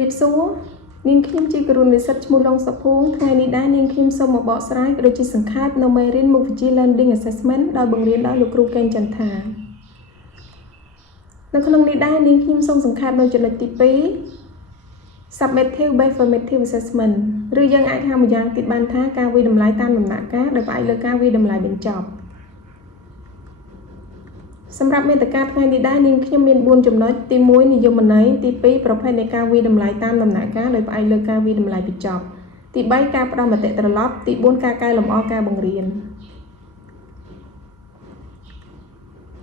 រៀបសួរនាងខ្ញុំជាគ្រូនិស្សិតឈ្មោះឡុងសុភួងថ្ងៃនេះដែរនាងខ្ញុំសូមមកបកស្រាយក៏ដូចជាសង្ខេបនៅមេរៀនមុខវិជ្ជា Learning Assessment ដោយបង្រៀនដោយលោកគ្រូកេងចន្ទថានៅក្នុងនេះដែរនាងខ្ញុំសូមសង្ខេបនៅចំណុចទី2 Summative Based Formative Assessment ឬយើងអាចហៅម្យ៉ាងទៀតបានថាការវិតម្លៃតាមដំណាក់កាលដោយផ្អែកលើការវិតម្លៃបញ្ចប់សម្រាប់មេត្តាថ្ងៃនេះដែរនាងខ្ញុំមាន4ចំណុចទី1និយមន័យទី2ប្រភេទនៃការវិតម្លៃតាមដំណាក់កាលដោយផ្អែកលើការវិតម្លៃបញ្ចប់ទី3ការផ្ដល់មតិត្រឡប់ទី4ការកែលម្អការបង្រៀន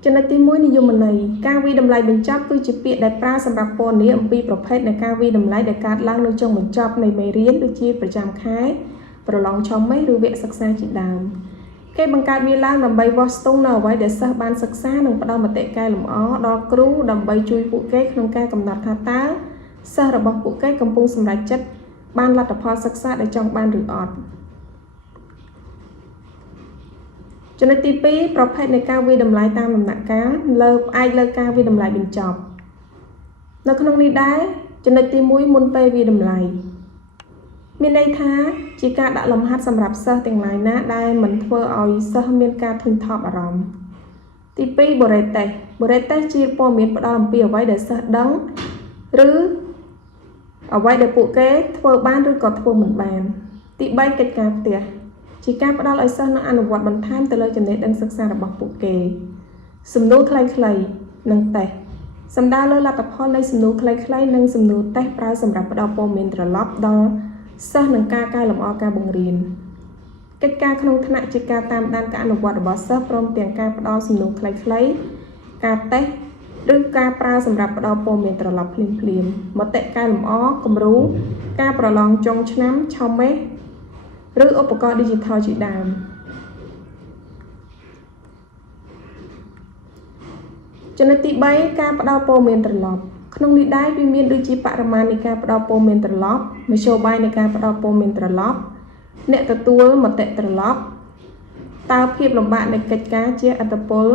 ចំណុចទី1និយមន័យការវិតម្លៃបញ្ចប់គឺជាពាក្យដែលប្រើសម្រាប់ពណ៌នាអំពីប្រភេទនៃការវិតម្លៃដែលកើតឡើងនៅចុងបញ្ចប់នៃមេរៀនដូចជាប្រចាំខែប្រឡងឆមេះឬវគ្គសិក្សាជាដើមគេបង្កើតវាឡើងដើម្បីវាស់ស្ទង់នៅអ្វីដែលសិស្សបានសិក្សានិងផ្ដល់មតិកែលម្អដល់គ្រូដើម្បីជួយពួកគេក្នុងការកំណត់ថាតើសិស្សរបស់ពួកគេកំពុងសម្រេចចិត្តបានលទ្ធផលសិក្សាដែលចង់បានឬអត់ចំណុចទី2ប្រភេទនៃការវិតម្លៃតាមដំណាក់កាលលើផ្អែកលើការវិតម្លៃបញ្ចប់នៅក្នុងនេះដែរចំណុចទី1មុនពេលវិតម្លៃមានន័យថាជាការដាក់លំហាត់សម្រាប់សិស្សទាំងឡាយណាដែលមិនធ្វើឲ្យសិស្សមានការធុញថប់អារម្មណ៍ទី2បរិតេស្តបរិតេស្តជាព័ត៌មានផ្ដល់អំពីអ្វីដែលសិស្សដឹងឬអ្វីដែលពួកគេធ្វើបានឬក៏ធ្វើមិនបានទី3កិច្ចការផ្ទះជាការផ្ដល់ឲ្យសិស្សនៅអនុវត្តបន្ថែមទៅលើចំណេះដឹងសិក្សារបស់ពួកគេសំណួរខ្លីៗនិងតេស្តសំដៅលើលទ្ធផលនៃសំណួរខ្លីៗនិងសំណួរតេស្តប្រើសម្រាប់ផ្ដល់ព័ត៌មានត្រឡប់ដល់សិស្សនឹងការកែលម្អការបង្រៀនកិច្ចការក្នុងថ្នាក់ជាការតាមដានការអនុវត្តរបស់សិស្សព្រមទាំងការផ្ដល់សំណួរខ្លីៗការតេស្តឬការប្រើសម្រាប់ផ្ដល់ព័ត៌មានត្រឡប់ភ្លាមៗមតិកែលម្អគំរូការប្រឡងចុងឆ្នាំឆមេះឬឧបករណ៍ Digital ជាដើមចំណុចទី3ការផ្ដល់ព័ត៌មានត្រឡប់ក្នុងនេះដែរវាមានដូចជាបរិមាណនៃការផ្ដល់ព័ត៌មានត្រឡប់មធ្យោបាយនៃការផ្ដល់ព័ត៌មានត្រឡប់អ្នកទទួលមតិត្រឡប់តើភាពលំបាកនៃកិច្ចការជាអត្តពល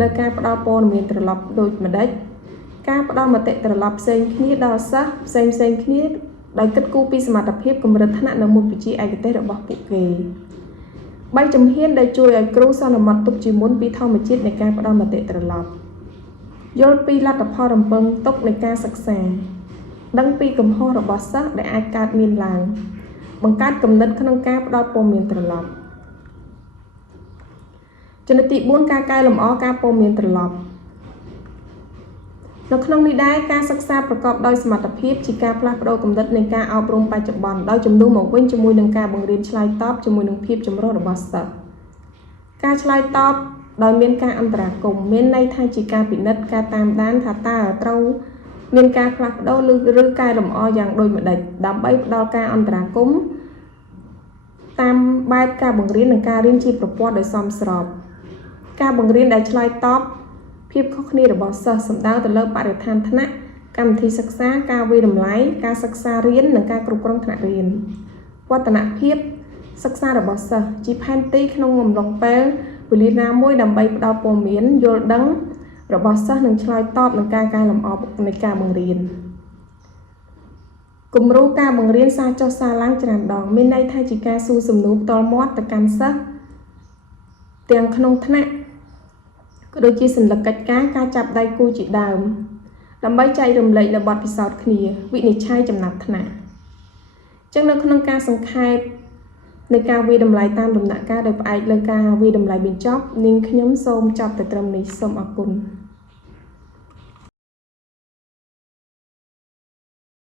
លើការផ្ដល់ព័ត៌មានត្រឡប់ដូចម្ដេចការផ្ដល់មតិត្រឡប់ផ្សេងគ្នាដល់សិស្សផ្សេងគ្នាដោយគិតគូរពីសមត្ថភាពកម្រិតថ្នាក់នៅមុខវិជ្ជាឯកទេសរបស់ពួកគេ3ជំហានដែលជួយឲ្យគ្រូសន្មត់ទុកជាមុនពីធម្មជាតិនៃការផ្ដល់មតិត្រឡប់យល់ពីលទ្ធផលរំពឹងទុកនៃការសិក្សាដឹងពីកំហុសរបស់សិស្សដែលអាចកើតមានឡើងបង្កើតគំនិតក្នុងការផ្ដល់ព័ត៌មានត្រឡប់ចំណុចទី4ការកែលម្អការព័ត៌មានត្រឡប់នៅក្នុងនេះដែរការសិក្សាប្រកបដោយសមត្ថភាពជាការផ្លាស់ប្ដូរគំនិតនៃការអប់រំបច្ចុប្បន្នដោយជំនួសមកវិញជាមួយនឹងការបង្រៀនឆ្លើយតបជាមួយនឹងភាពចម្រុះរបស់សិស្សការឆ្លើយតបដោយមានការអន្តរាគមន៍មានន័យថាជាការពិនិត្យការតាមដានថាតើត្រូវមានការផ្លាស់ប្ដូរឬកែលម្អយ៉ាងដូចម្ដេចដើម្បីផ្ដល់ការអន្តរាគមន៍តាមបែបការបង្រៀននិងការរៀនជាប្រព័ន្ធដោយសមស្របការបង្រៀនដែលឆ្លើយតបភាពខុសគ្នារបស់សិស្សសំដៅទៅលើបរិស្ថានថ្នាក់កម្មវិធីសិក្សាការវិតម្លៃការសិក្សារៀននិងការគ្រប់គ្រងថ្នាក់រៀនវឌ្ឍនភាពសិក្សារបស់សិស្សជាផែនទីក្នុងអំឡុងពេលវេលាណាមួយដើម្បីផ្ដល់ព័ត៌មានយល់ដឹងរបស់សិស្សនិងឆ្លើយតបនឹងការកែលម្អនៃការបង្រៀនគំរូការបង្រៀនសារចុះសារឡើងច្រើនដងមានន័យថាជាការសួរសំណួរផ្ទាល់មាត់ទៅកាន់សិស្សទាំងក្នុងថ្នាក់ក៏ដូចជាសញ្ញាកិច្ចការចាប់ដៃគូជាដើមដើម្បីចែករំលែកនូវបទពិសោធន៍គ្នាវិនិច្ឆ័យចំណាត់ថ្នាក់ចឹងនៅក្នុងការសង្ខេបនៃការវិតម្លៃតាមដំណាក់កាលដោយផ្អែកលើការវិតម្លៃបញ្ចប់នាងខ្ញុំសូមចប់តែត្រឹមនេះសូមអរគុណ